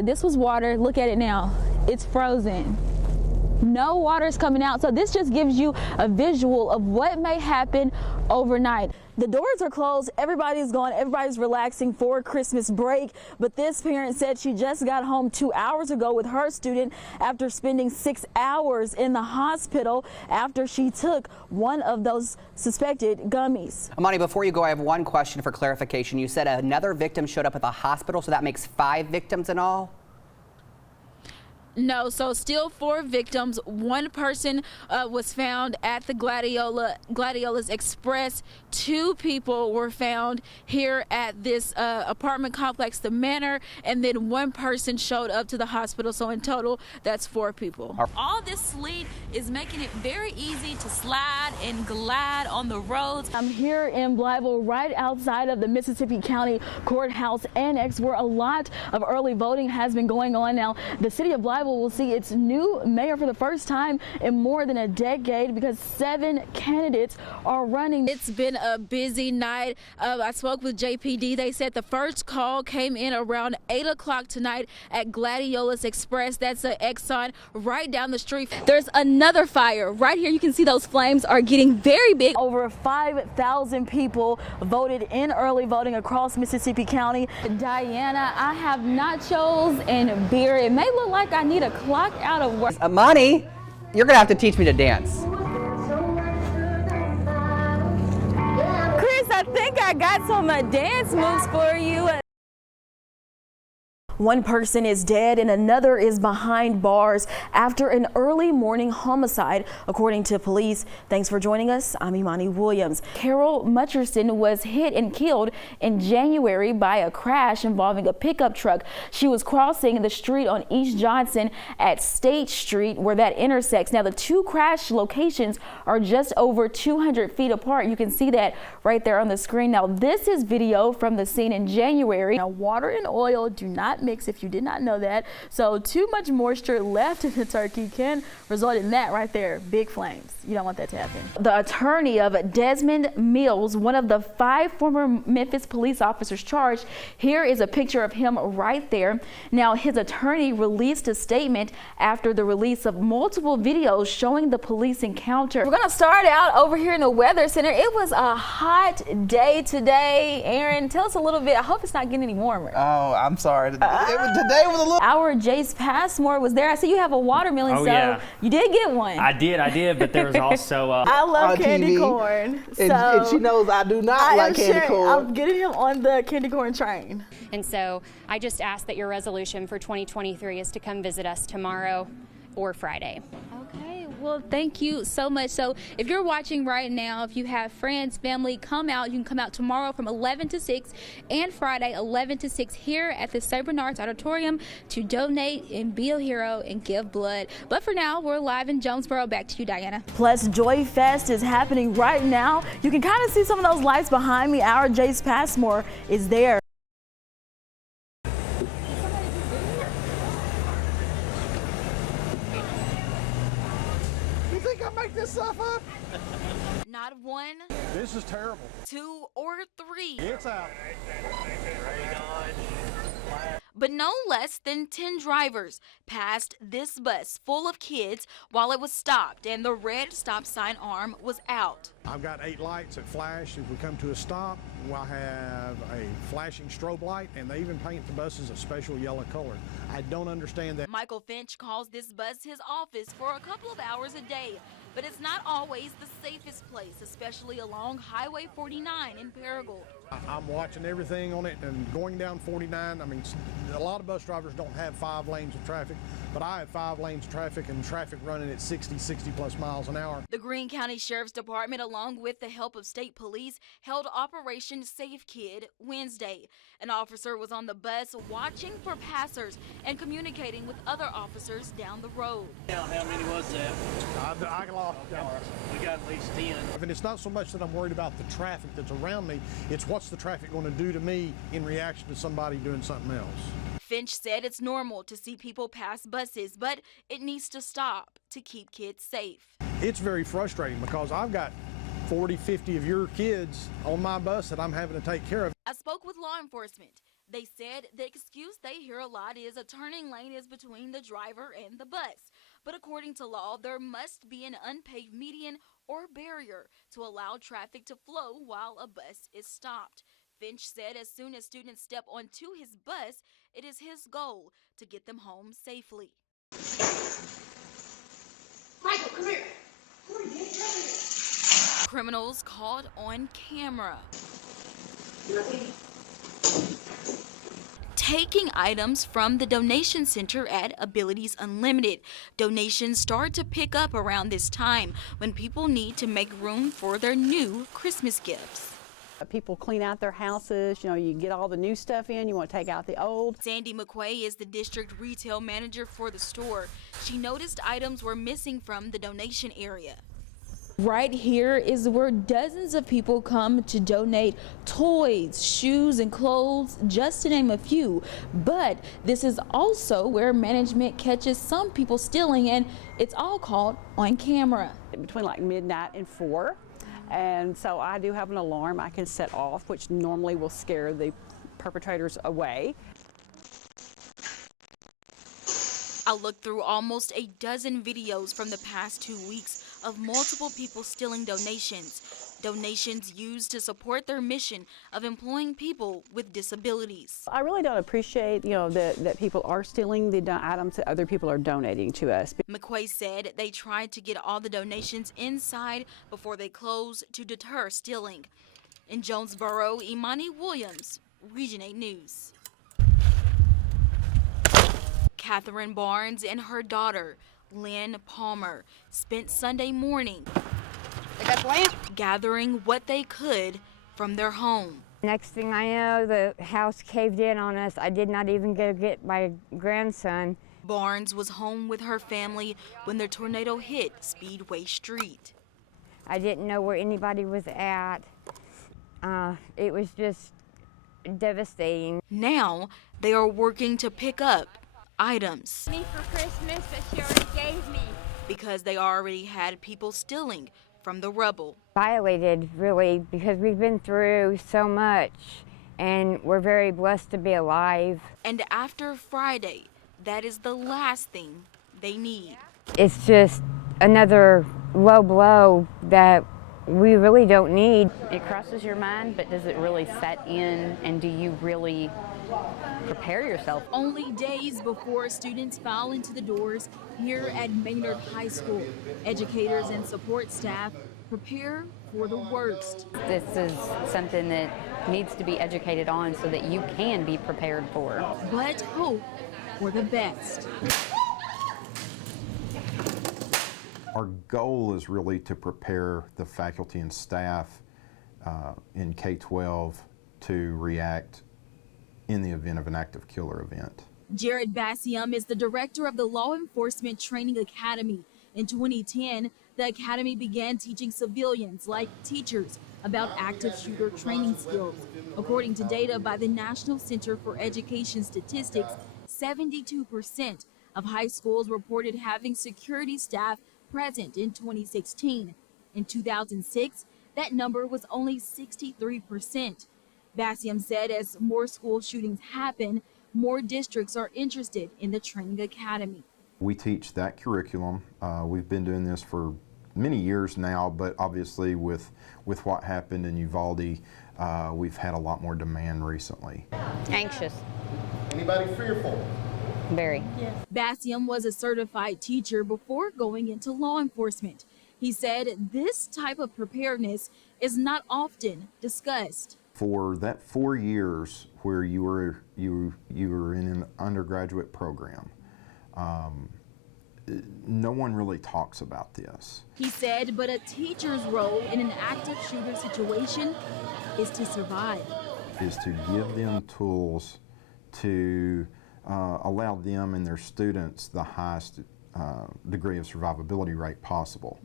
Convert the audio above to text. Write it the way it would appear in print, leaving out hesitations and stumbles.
This was water. Look at it now. It's frozen. No water is coming out. So this just gives you a visual of what may happen overnight. The doors are closed. Everybody's gone. Everybody's relaxing for Christmas break. But this parent said she just got home 2 hours ago with her student after spending 6 hours in the hospital after she took one of those suspected gummies. Imani, before you go, I have one question for clarification. You said another victim showed up at the hospital, so that makes 5 victims in all? No, so still 4 victims. One person was found at the Gladiola's Express. 2 people were found here at this apartment complex, the Manor, and then 1 person showed up to the hospital. So in total, that's 4 people. All this sleet is making it very easy to slide and glide on the roads. I'm here in Blytheville, right outside of the Mississippi County Courthouse Annex, where a lot of early voting has been going on. Now, the city of Blytheville will see its new mayor for the first time in more than a decade because 7 candidates are running. It's been a busy night. I spoke with JPD. They said the first call came in around 8 o'clock tonight at Gladiola's Express. That's an Exxon right down the street. There's another fire right here. You can see those flames are getting very big. Over 5,000 people voted in early voting across Mississippi County. Diana, I have nachos and beer. It may look like I need a clock out of work. Imani, you're gonna have to teach me to dance. Chris, I think I got some dance moves for you. One person is dead and another is behind bars after an early morning homicide, according to police. Thanks for joining us. I'm Imani Williams. Carol Mutcherson was hit and killed in January by a crash involving a pickup truck. She was crossing the street on East Johnson at State Street, where that intersects. Now, the 2 crash locations are just over 200 feet apart. You can see that right there on the screen. Now, this is video from the scene in January. Now, water and oil do not mix, if you did not know that. So too much moisture left in the turkey can result in that right there, big flames. You don't want that to happen. The attorney of Desmond Mills, one of the 5 former Memphis police officers charged, here is a picture of him right there. Now, his attorney released a statement after the release of multiple videos showing the police encounter. We're gonna start out over here in the Weather Center. It was a hot day today. Aaron, tell us a little bit. I hope it's not getting any warmer. Oh, I'm sorry. Today was a little. Our Jace Passmore was there. I see you have a watermelon, so yeah. You did get one. I did, but there was also I love candy TV. corn. And she knows I do not like candy corn. I'm getting him on the candy corn train. And so I just ask that your resolution for 2023 is to come visit us tomorrow or Friday. Okay, well, thank you so much. So if you're watching right now, if you have friends, family, come out. You can come out tomorrow from 11 to 6 and Friday 11 to 6 here at the St. Bernard's Auditorium to donate and be a hero and give blood. But for now, we're live in Jonesboro. Back to you, Diana. Plus, Joy Fest is happening right now. You can kind of see some of those lights behind me. Our Jace Passmore is there. Make this stuff up? Not 1, This is terrible. 2, or 3. It's out. But no less than 10 drivers passed this bus full of kids while it was stopped and the red stop sign arm was out. I've got 8 lights that flash if we come to a stop. We'll have a flashing strobe light, and they even paint the buses a special yellow color. I don't understand that. Michael Finch calls this bus his office for a couple of hours a day, but it's not always the safest place, especially along Highway 49 in Paragould. I'm watching everything on it and going down 49. I mean, a lot of bus drivers don't have 5 lanes of traffic, but I have 5 lanes of traffic and traffic running at 60 plus miles an hour. The Greene County Sheriff's Department, along with the help of state police, held Operation Safe Kid Wednesday. An officer was on the bus watching for passers and communicating with other officers down the road. How many was that? I lost. We got at least 10. And it's not so much that I'm worried about the traffic that's around me, it's what's the traffic going to do to me in reaction to somebody doing something else. Finch said it's normal to see people pass buses, but it needs to stop to keep kids safe. It's very frustrating because I've got 40, 50 of your kids on my bus that I'm having to take care of. I spoke with law enforcement. They said the excuse they hear a lot is a turning lane is between the driver and the bus. But according to law, there must be an unpaved median or barrier to allow traffic to flow while a bus is stopped. Finch said as soon as students step onto his bus, it is his goal to get them home safely. Michael, come here. Criminals caught on camera taking items from the donation center at Abilities Unlimited. Donations start to pick up around this time when people need to make room for their new Christmas gifts. People clean out their houses, you get all the new stuff in, you want to take out the old. Sandy McQuay is the district retail manager for the store. She noticed items were missing from the donation area. Right here is where dozens of people come to donate toys, shoes, and clothes, just to name a few. But this is also where management catches some people stealing, and it's all caught on camera. Between like midnight and 4. And so I do have an alarm I can set off, which normally will scare the perpetrators away. I looked through almost a dozen videos from the past 2 weeks of multiple people stealing donations. Donations used to support their mission of employing people with disabilities. I really don't appreciate, that people are stealing the items that other people are donating to us. McQuay said they tried to get all the donations inside before they closed to deter stealing. In Jonesboro, Imani Williams, Region 8 News. Catherine Barnes and her daughter, Lynn Palmer, spent Sunday morning gathering what they could from their home. Next thing I know, the house caved in on us. I did not even get my grandson. Barnes was home with her family when the tornado hit Speedway Street. I didn't know where anybody was at. It was just devastating. Now they are working to pick up items. Me for Christmas that she already gave me. Because they already had people stealing from the rubble. Violated, really, because we've been through so much and we're very blessed to be alive. And after Friday, that is the last thing they need. It's just another low blow that we really don't need. It crosses your mind, but does it really set in, and do you really prepare yourself? Only days before students file into the doors here at Maynard High School, educators and support staff prepare for the worst. This is something that needs to be educated on so that you can be prepared for. But hope for the best. Our goal is really to prepare the faculty and staff in K-12 to react in the event of an active killer event. Jared Bassium is the director of the Law Enforcement Training Academy. In 2010, the academy began teaching civilians, like teachers, about active shooter training skills. According to data by the National Center for Education Statistics, 72% of high schools reported having security staff present in 2016. In 2006, that number was only 63%. Bassium said as more school shootings happen, more districts are interested in the training academy. We teach that curriculum. We've been doing this for many years now, but obviously with what happened in Uvalde, we've had a lot more demand recently. Anxious. Anybody fearful? Very. Yes. Bassium was a certified teacher before going into law enforcement. He said this type of preparedness is not often discussed. For that 4 years where you were in an undergraduate program, no one really talks about this. He said, but a teacher's role in an active shooter situation is to survive. Is to give them tools to allow them and their students the highest degree of survivability rate possible.